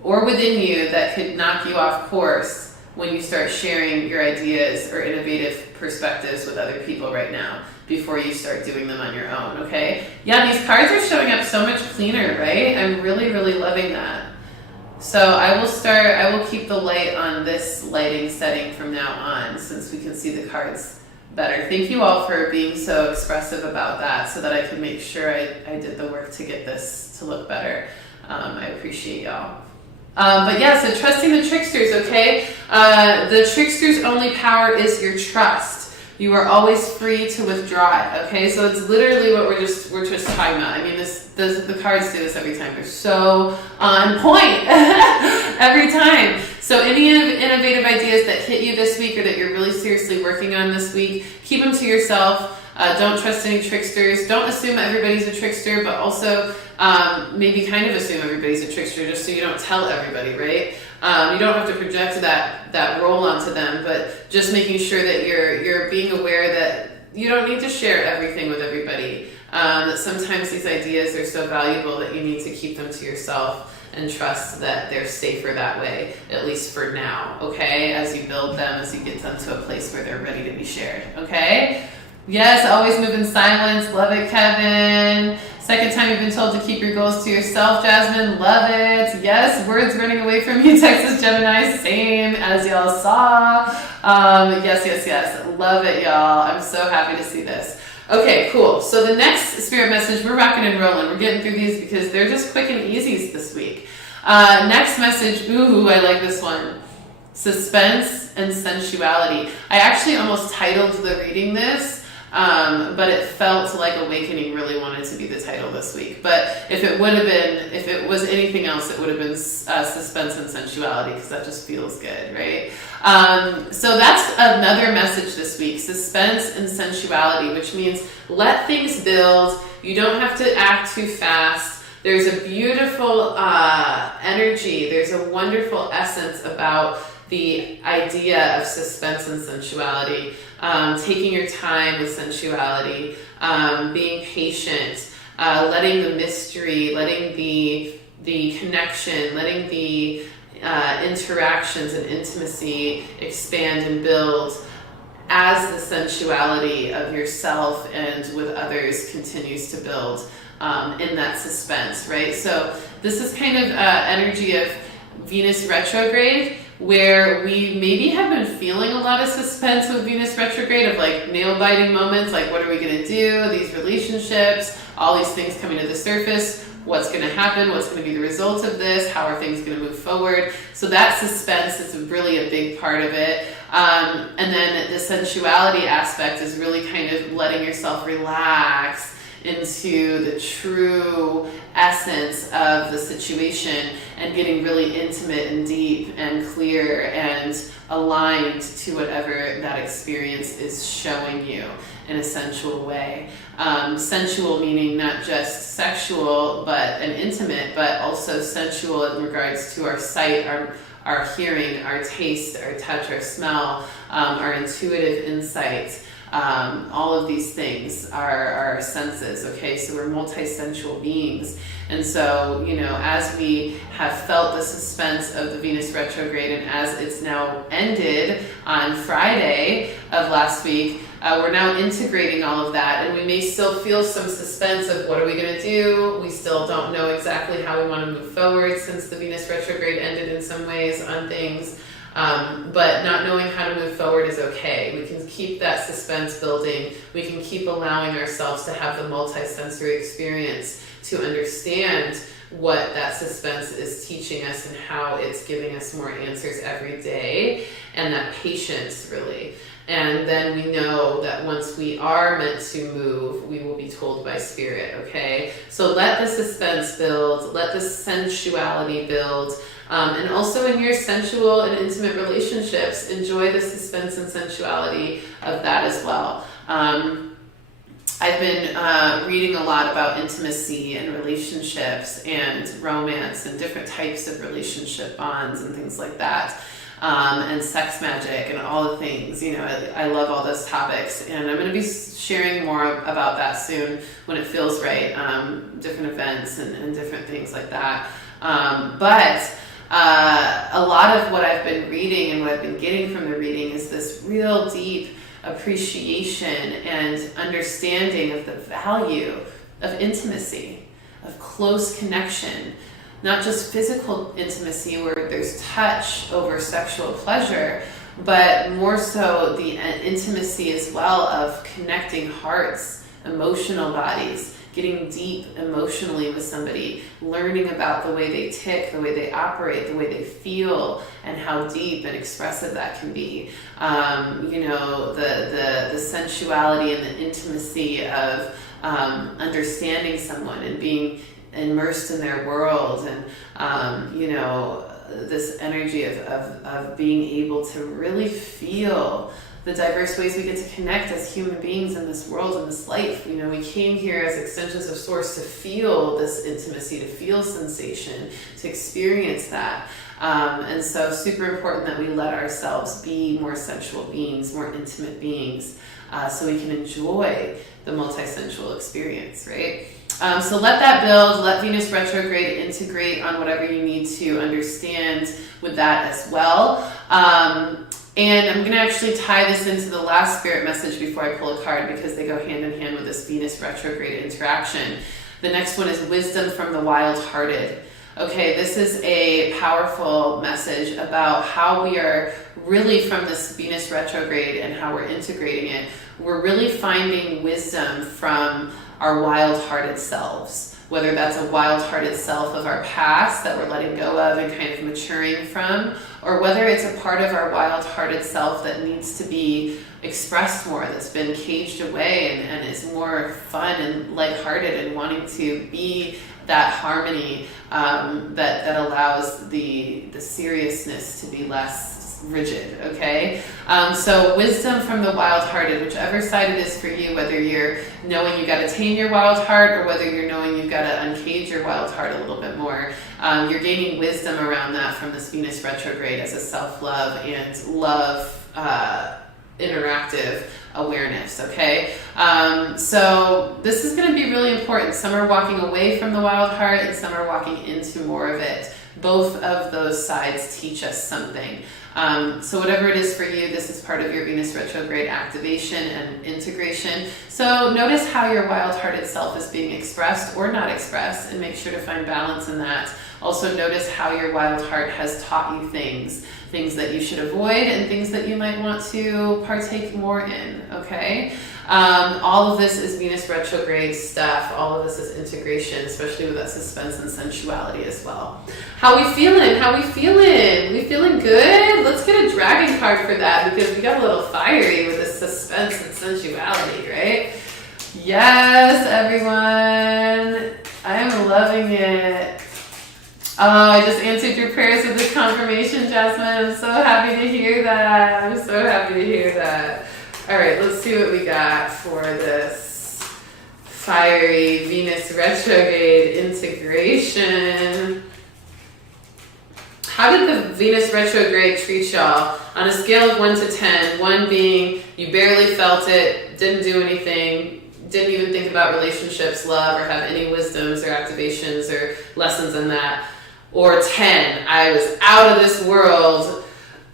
or within you that could knock you off course when you start sharing your ideas or innovative perspectives with other people right now before you start doing them on your own, okay? Yeah, these cards are showing up so much cleaner, right? I'm really, really loving that. So I will keep the light on this lighting setting from now on, since we can see the cards better. Thank you all for being so expressive about that, so that I can make sure I did the work to get this to look better. I appreciate y'all. But yeah, so trusting the tricksters, okay? The trickster's only power is your trust. You are always free to withdraw it, okay? So it's literally what we're just talking about. I mean, the cards do this every time. They're so on point every time. So any innovative ideas that hit you this week or that you're really seriously working on this week, keep them to yourself. Don't trust any tricksters. Don't assume everybody's a trickster, but also maybe kind of assume everybody's a trickster, just so you don't tell everybody, right? You don't have to project that role onto them, but just making sure that you're being aware that you don't need to share everything with everybody. That sometimes these ideas are so valuable that you need to keep them to yourself and trust that they're safer that way, at least for now, okay? As you build them, as you get them to a place where they're ready to be shared, okay? Yes, always move in silence. Love it, Kevin. Second time you've been told to keep your goals to yourself, Jasmine. Love it. Yes, words running away from you, Texas Gemini. Same, as y'all saw. Yes. Love it, y'all. I'm so happy to see this. Okay, cool. So the next spirit message, we're rocking and rolling. We're getting through these because they're just quick and easies this week. Next message, ooh, I like this one. Suspense and sensuality. I actually almost titled the reading this, but it felt like Awakening really wanted to be the title this week. But if it was anything else, it would have been Suspense and Sensuality, because that just feels good, right? So that's another message this week, suspense and sensuality, which means let things build. You don't have to act too fast. There's a beautiful energy. There's a wonderful essence about the idea of suspense and sensuality, taking your time with sensuality, being patient, letting the mystery, letting the connection, letting the interactions and intimacy expand and build as the sensuality of yourself and with others continues to build in that suspense, right? So this is kind of energy of Venus retrograde, where we maybe have been feeling a lot of suspense with Venus retrograde, of like nail-biting moments, like what are we going to do, these relationships, all these things coming to the surface, what's going to happen, what's going to be the result of this, how are things going to move forward. So that suspense is really a big part of it. And then the sensuality aspect is really kind of letting yourself relax into the true essence of the situation and getting really intimate and deep and clear and aligned to whatever that experience is showing you in a sensual way. Sensual meaning not just sexual but and intimate, but also sensual in regards to our sight, our hearing, our taste, our touch, our smell, our intuitive insight. All of these things are our senses, okay? So we're multi-sensual beings. And so, you know, as we have felt the suspense of the Venus retrograde and as it's now ended on Friday of last week, we're now integrating all of that, and we may still feel some suspense of what are we going to do. We still don't know exactly how we want to move forward since the Venus retrograde ended in some ways on things. But not knowing how to move forward is okay. We can keep that suspense building. We can keep allowing ourselves to have the multi-sensory experience to understand what that suspense is teaching us and how it's giving us more answers every day, and that patience really. And then we know that once we are meant to move, we will be told by spirit, okay? So let the suspense build, let the sensuality build, and also in your sensual and intimate relationships, enjoy the suspense and sensuality of that as well. I've been reading a lot about intimacy and relationships and romance and different types of relationship bonds and things like that. And sex magic and all the things, you know, I love all those topics, and I'm going to be sharing more about that soon when it feels right, different events and different things like that. But a lot of what I've been reading and what I've been getting from the reading is this real deep appreciation and understanding of the value of intimacy, of close connection. Not just physical intimacy where there's touch over sexual pleasure, but more so the intimacy as well of connecting hearts, emotional bodies, getting deep emotionally with somebody, learning about the way they tick, the way they operate, the way they feel, and how deep and expressive that can be. You know, the sensuality and the intimacy of understanding someone and being immersed in their world, and you know, this energy of being able to really feel the diverse ways we get to connect as human beings in this world, in this life. You know, we came here as extensions of Source to feel this intimacy, to feel sensation, to experience that. And so super important that we let ourselves be more sensual beings, more intimate beings, so we can enjoy the multi-sensual experience, right? So let that build, let Venus retrograde integrate on whatever you need to understand with that as well. And I'm going to actually tie this into the last spirit message before I pull a card, because they go hand in hand with this Venus retrograde interaction. The next one is wisdom from the wild-hearted. Okay, this is a powerful message about how we are really, from this Venus retrograde and how we're integrating it, we're really finding wisdom from our wild-hearted selves, whether that's a wild-hearted self of our past that we're letting go of and kind of maturing from, or whether it's a part of our wild-hearted self that needs to be expressed more, that's been caged away and is more fun and lighthearted and wanting to be that harmony that allows the seriousness to be less rigid, okay? So wisdom from the wild-hearted, whichever side it is for you, whether you're knowing you got to tame your wild heart or whether you're knowing you've got to uncage your wild heart a little bit more, you're gaining wisdom around that from this Venus retrograde as a self-love and love interactive awareness, okay? So this is going to be really important. Some are walking away from the wild heart and some are walking into more of it. Both of those sides teach us something. So whatever it is for you, this is part of your Venus retrograde activation and integration. So notice how your wild-hearted self is being expressed or not expressed, and make sure to find balance in that. Also notice how your wild heart has taught you things that you should avoid and things that you might want to partake more in, okay? All of this is Venus retrograde stuff. All of this is integration, especially with that suspense and sensuality as well. How we feeling? How we feeling? We feeling good? Let's get a dragon card for that because we got a little fiery with the suspense and sensuality, right? Yes, everyone. I am loving it. Oh, I just answered your prayers with this confirmation, Jasmine. I'm so happy to hear that. I'm so happy to hear that. All right, let's see what we got for this fiery Venus retrograde integration. How did the Venus retrograde treat y'all? On a scale of 1 to 10, 1 being you barely felt it, didn't do anything, didn't even think about relationships, love, or have any wisdoms or activations or lessons in that, or 10, I was out of this world,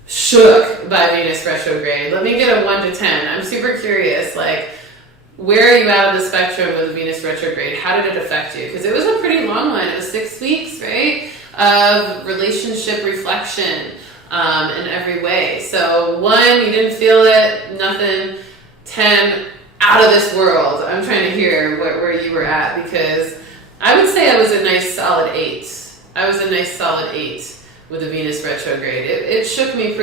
shook by Venus retrograde. Let me get a 1 to 10. I'm super curious, like, where are you out of the spectrum with Venus retrograde? How did it affect you? Because it was a pretty long one. It was 6 weeks, right, of relationship reflection in every way. So 1, you didn't feel it, nothing. 10, out of this world. I'm trying to hear where you were at, because I would say I was a nice solid 8. I was a nice solid 8 with the Venus retrograde. It shook me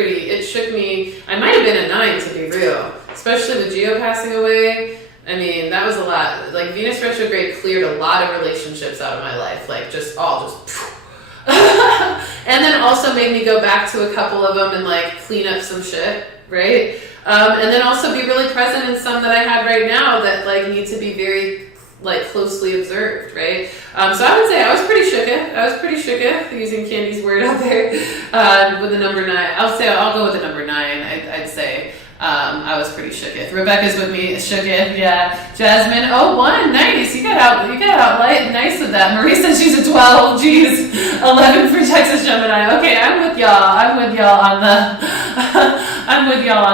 I might have been a 9 to be real, especially with Geo passing away. I mean, that was a lot. Like, Venus retrograde cleared a lot of relationships out of my life, like just and then also made me go back to a couple of them and like clean up some shit, right? And then also be really present in some that I had right now that like need to be very like closely observed, right? So I would say I was pretty shooketh, using Candy's word out there, with the number 9. I'll go with the number 9. I'd say I was pretty shooketh. Rebecca's with me, shooketh, yeah. Jasmine, 1, nice. You got out light, nice with that. Marie says she's a 12. Geez, 11 for Texas Gemini. Okay, I'm with y'all on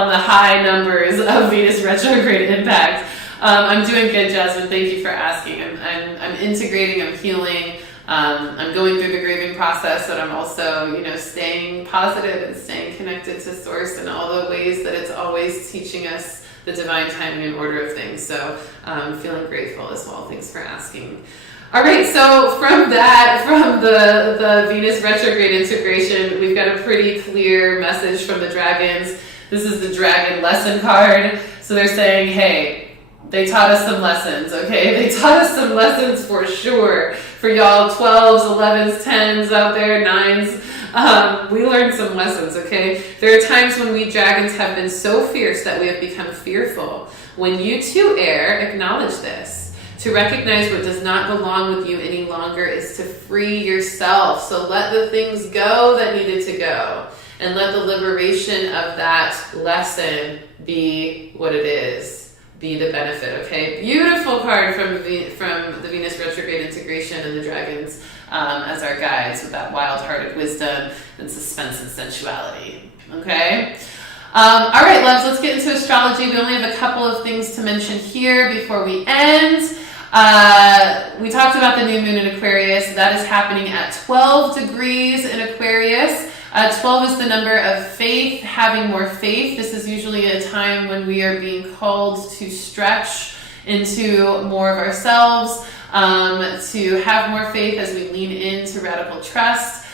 the high numbers of Venus retrograde impact. I'm doing good, Jasmine. Thank you for asking. I'm integrating. I'm healing. I'm going through the grieving process, but I'm also, staying positive and staying connected to Source in all the ways that it's always teaching us the divine timing and order of things. So I'm feeling grateful as well. Thanks for asking. All right, so from the Venus retrograde integration, we've got a pretty clear message from the dragons. This is the dragon lesson card. So they're saying, hey, they taught us some lessons, okay? They taught us some lessons for sure. For y'all 12s, 11s, 10s out there, 9s, we learned some lessons, okay? There are times when we dragons have been so fierce that we have become fearful. When you too err, acknowledge this. To recognize what does not belong with you any longer is to free yourself. So let the things go that needed to go. And let the liberation of that lesson be what it is. Be the benefit, okay? Beautiful card from the Venus retrograde integration and the dragons as our guides with that wild-hearted wisdom and suspense and sensuality, okay? All right, loves, let's get into astrology. We only have a couple of things to mention here before we end. We talked about the new moon in Aquarius. That is happening at 12 degrees in Aquarius. 12 is the number of faith, having more faith. This is usually a time when we are being called to stretch into more of ourselves, to have more faith as we lean into radical trust.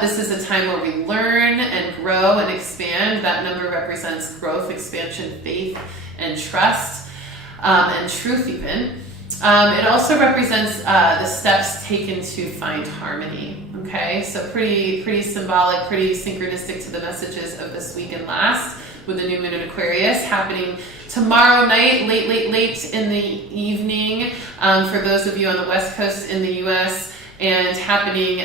This is a time where we learn and grow and expand. That number represents growth, expansion, faith, and trust, and truth even. It also represents the steps taken to find harmony. Okay, so pretty symbolic, pretty synchronistic to the messages of this week and last, with the new moon in Aquarius happening tomorrow night, late in the evening, for those of you on the West Coast in the US, and happening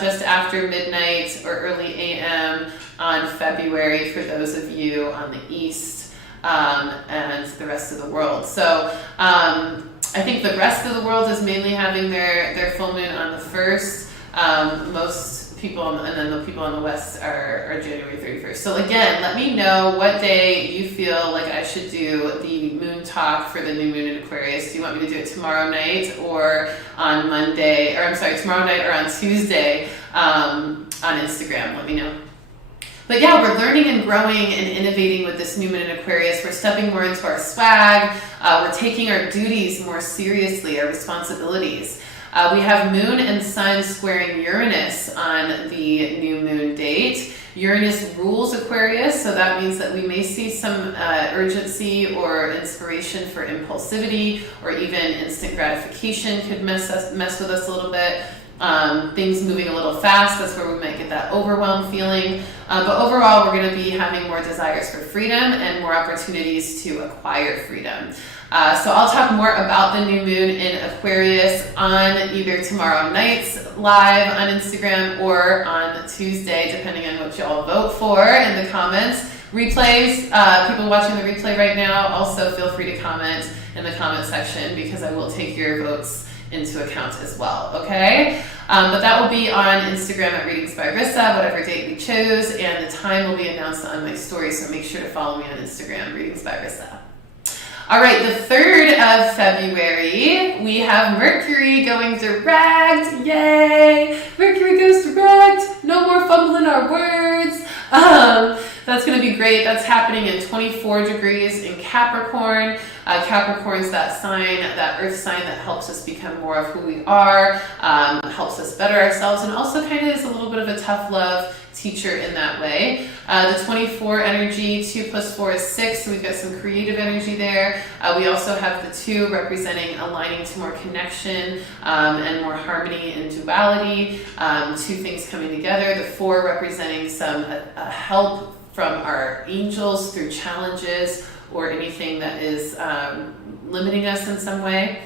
just after midnight or early AM on February for those of you on the East, and the rest of the world. So I think the rest of the world is mainly having their full moon on the 1st. Most people, and then the people on the West are January 31st. So again, let me know what day you feel like I should do the moon talk for the new moon in Aquarius. Do you want me to do it tomorrow night or on Monday, or I'm sorry, tomorrow night or on Tuesday on Instagram? Let me know. But yeah, we're learning and growing and innovating with this new moon in Aquarius. We're stepping more into our swag. We're taking our duties more seriously, our responsibilities. We have Moon and Sun squaring Uranus on the new moon date. Uranus rules Aquarius, so that means that we may see some urgency or inspiration for impulsivity, or even instant gratification could mess with us a little bit. Things moving a little fast, that's where we might get that overwhelmed feeling. But overall, we're going to be having more desires for freedom and more opportunities to acquire freedom. So I'll talk more about the new moon in Aquarius on either tomorrow night's live on Instagram or on Tuesday, depending on what y'all vote for in the comments. Replays, people watching the replay right now, also feel free to comment in the comment section, because I will take your votes into account as well, okay? But that will be on Instagram at Readings by Rissa, whatever date we chose, and the time will be announced on my story, so make sure to follow me on Instagram, Readings by Rissa. All right, the 3rd of February, we have Mercury going direct. Yay! Mercury goes direct. No more fumbling our words. That's going to be great. That's happening in 24 degrees in Capricorn. Capricorn's that sign, that earth sign that helps us become more of who we are, helps us better ourselves, and also kind of is a little bit of a tough love teacher in that way. The 24 energy, 2 plus 4 is 6, so we've got some creative energy there. We also have the 2 representing aligning to more connection and more harmony and duality, 2 things coming together. The 4 representing some help from our angels through challenges or anything that is limiting us in some way.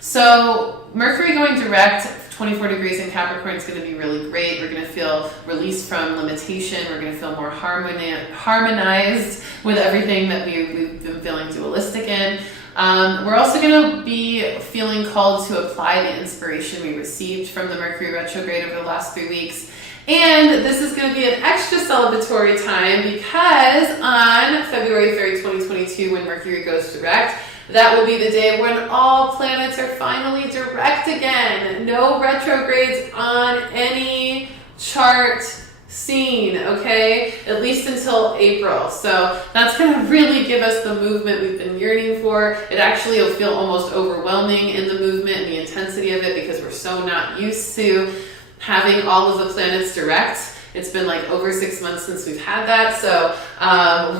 So Mercury going direct, 24 degrees in Capricorn, is going to be really great. We're going to feel released from limitation. We're going to feel more harmonized with everything that we've been feeling dualistic in. We're also going to be feeling called to apply the inspiration we received from the Mercury retrograde over the last 3 weeks. And this is going to be an extra celebratory time, because on February 3rd, 2022, when Mercury goes direct, that will be the day when all planets are finally direct again. No retrogrades on any chart scene, okay? At least until April. So that's going to really give us the movement we've been yearning for. It actually will feel almost overwhelming in the movement and the intensity of it, because we're so not used to having all of the planets direct. It's been like over 6 months since we've had that. So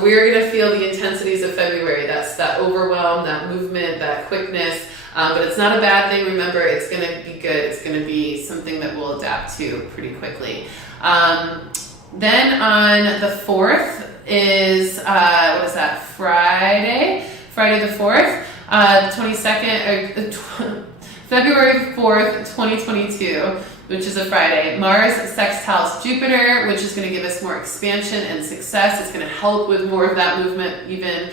we're going to feel the intensities of February. That's that overwhelm, that movement, that quickness. But it's not a bad thing. Remember, it's going to be good. It's going to be something that we'll adapt to pretty quickly. Then on the 4th is, what is that, Friday the 4th, 22nd, February 4th, 2022, which is a Friday. Mars sextiles Jupiter, which is going to give us more expansion and success. It's going to help with more of that movement, even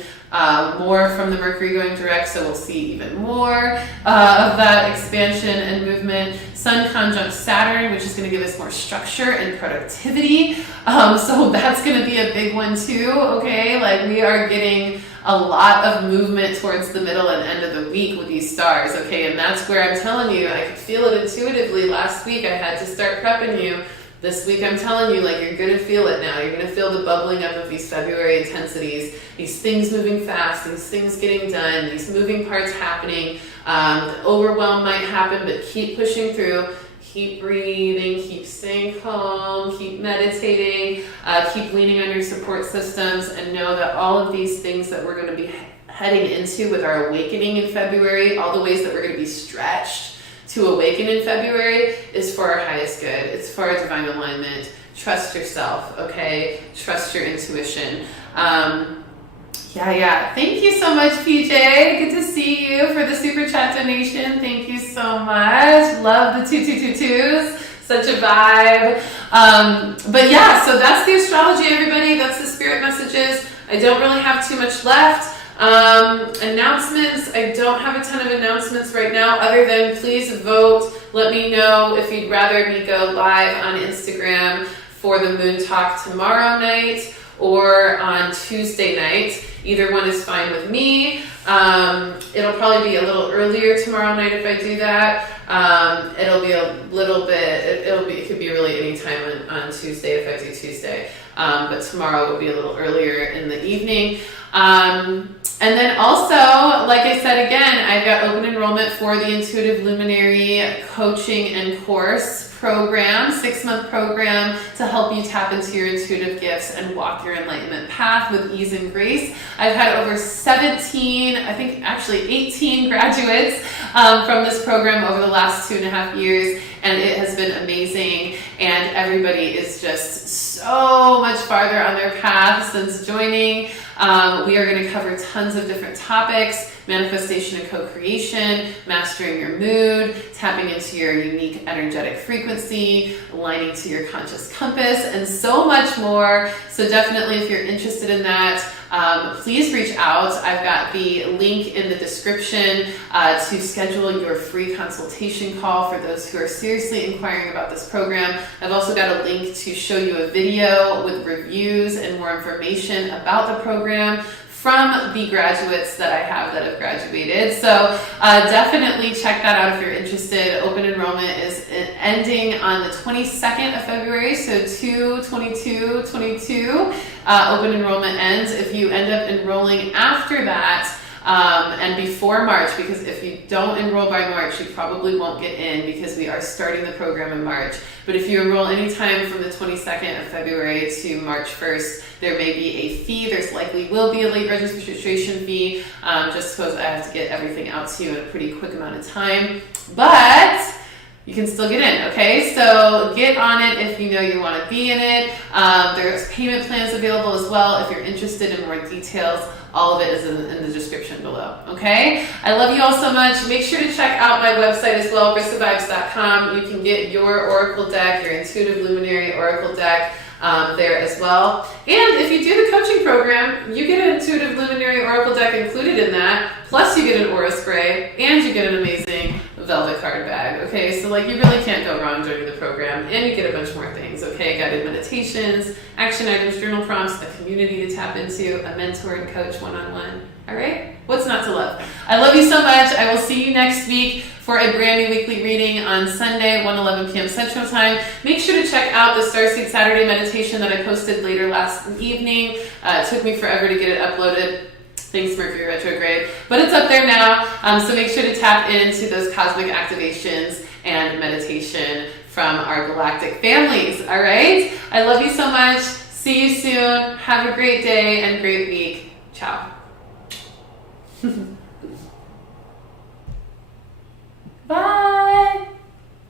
more from the Mercury going direct, so we'll see even more of that expansion and movement. Sun conjunct Saturn, which is going to give us more structure and productivity. So that's going to be a big one too, okay? Like, we are getting a lot of movement towards the middle and end of the week with these stars, okay? And that's where I'm telling you, I could feel it intuitively. Last week I had to start prepping you. This week I'm telling you, like, you're going to feel it now. You're going to feel the bubbling up of these February intensities, these things moving fast, these things getting done, these moving parts happening. The overwhelm might happen, but keep pushing through. Keep breathing, keep staying calm, keep meditating, keep leaning on your support systems, and know that all of these things that we're going to be heading into with our awakening in February, all the ways that we're going to be stretched to awaken in February is for our highest good. It's for our divine alignment. Trust yourself, okay? Trust your intuition. Yeah. Thank you so much, PJ. Good to see you for the Super Chat donation. Thank you so much. Love the 2222s. Such a vibe. But yeah, so that's the astrology, everybody. That's the spirit messages. I don't really have too much left. Announcements. I don't have a ton of announcements right now, other than please vote. Let me know if you'd rather me go live on Instagram for the Moon Talk tomorrow night or on Tuesday night. Either one is fine with me. It'll probably be a little earlier tomorrow night if I do that. It'll be a little bit, it could be really any time on Tuesday if I do Tuesday. But tomorrow will be a little earlier in the evening. And then also, like I said again, I've got open enrollment for the Intuitive Luminary coaching and course program, 6-month program to help you tap into your intuitive gifts and walk your enlightenment path with ease and grace. I've had over 17, I think actually 18 graduates from this program over the last 2.5 years, and it has been amazing, and everybody is just so much farther on their path since joining. We are going to cover tons of different topics: manifestation and co-creation, mastering your mood, tapping into your unique energetic frequency, aligning to your conscious compass, and so much more. So definitely, if you're interested in that, please reach out. I've got the link in the description to schedule your free consultation call for those who are seriously inquiring about this program. I've also got a link to show you a video with reviews and more information about the program from the graduates that I have that have graduated. So definitely check that out if you're interested. Open enrollment is ending on the 22nd of February, so 2/22/22. Open enrollment ends. If you end up enrolling after that, and before March, because if you don't enroll by March, you probably won't get in because we are starting the program in March. But if you enroll anytime from the 22nd of February to March 1st, there may be a fee. There's likely will be a late registration fee, just because I have to get everything out to you in a pretty quick amount of time. But you can still get in, okay? So get on it if you know you want to be in it. There's payment plans available as well if you're interested in more details. All of it is in the description below, okay? I love you all so much. Make sure to check out my website as well, RissaVibes.com. You can get your Oracle deck, your Intuitive Luminary Oracle deck there as well. And if you do the coaching program, you get an Intuitive Luminary Oracle deck included in that, plus you get an aura spray, and you get an amazing velvet card bag, okay? So like you really can't go wrong joining the program, and you get a bunch more things, okay? Guided meditations, action items, journal prompts, a community to tap into, a mentor and coach one-on-one, all right? What's not to love? I love you so much. I will see you next week for a brand new weekly reading on Sunday, 1:11 p.m. Central Time. Make sure to check out the Starseed Saturday meditation that I posted later last evening. It took me forever to get it uploaded. Thanks, Mercury retrograde. But it's up there now, so make sure to tap into those cosmic activations and meditation from our galactic families, all right? I love you so much. See you soon. Have a great day and great week. Ciao. Bye.